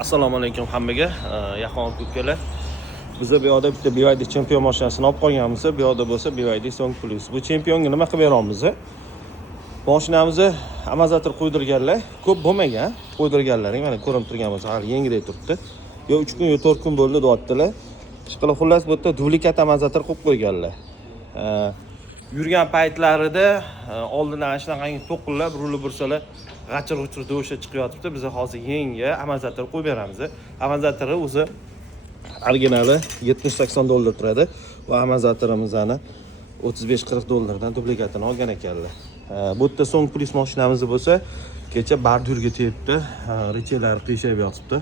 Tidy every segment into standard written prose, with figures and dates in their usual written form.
Assalomu alaykum hammaga. Yaqin ukalar. Biz bu yoqda bitta BYD chempion mashinasini olib qolganmiz. Bu yoqda bo'lsa BYD Song Plus. Bu chempionga nima qilib beramiz? Mashinamizni amortizator qo'ydirganlar, ko'p bo'lmagan. Qo'ydirganlaring mana ko'rib turgan bo'lsa, hali yangiday turibdi. Yo 3 kun yo 4 kun bo'ldi deyaptilar. Ishqilib xullas bu yerda duplikat amortizator qo'yib qo'yganlar. Yurgan paytlarida oldindan ana shunaqangi to'qillab ruli bursalar g'achir-g'uchir do'sha chiqyapti. Biz hozir yangi amortizator qo'yib beramiz. Amortizatori o'zi originali 70-80 dollar turadi va amortizatorimizni 35-40 dollardan duplikatini olgan ekanlar. Bu yerda Song Plus mashinamiz bo'lsa, kecha bordurga tegibdi, richeylari qiyshayib yotibdi.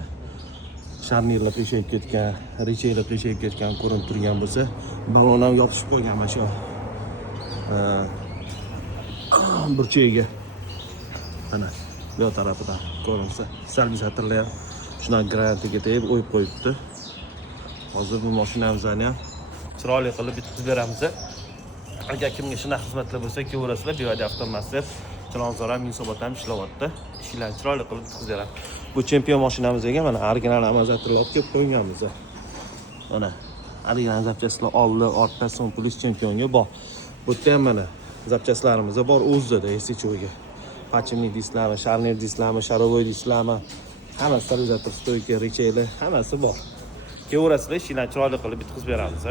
Sharnirlar qiyshayib ketgan, richeylar qiyshayib ketgan ko'rinib turgan bo'lsa, balon ham yopishib qo'ygan mana shu burchagiga. Mana bu tarafidan ko'rinsa, stabilizatorlar ham shunaqa grantiga tegib o'yib qo'yibdi. Hozir bu mashinamizni ham chiroyli qilib bitkazib beramiz. Agar kimga shunaqa xizmatlar bo'lsa, kelaverasizlar. BYD Avtomaster Chilonzor ham Yunusobod ham ishlayapti. Ishlarni chiroyli qilib bitkazib beramiz. Bu chempion mashinamizga mana original amortizatorlar olib kelib qo'yganmiz. Mana original zapchastlar oldi, ortda Song Plus chempionga bor. Bu yerda ham mana zapchastlarimiz bor o'zida SHO'ga. Pachimli disklarmi, sharnir disklarmi, sharovoy disklarmi, hamma stabilizator, stoyka, richeylar hammasi bor. Kelaverasizlar, ishlarni chiroyli qilib bitkazib beramiz.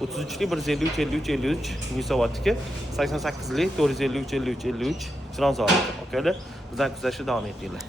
33lik 153 53 53 Yunusobodniki 88lik 453 53 53 Chilonzor. Okeylar, bizdan kuzatishda davom etinglar.